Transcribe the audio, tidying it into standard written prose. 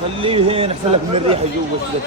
خليه هين احسن لك من الريحه جوا كده.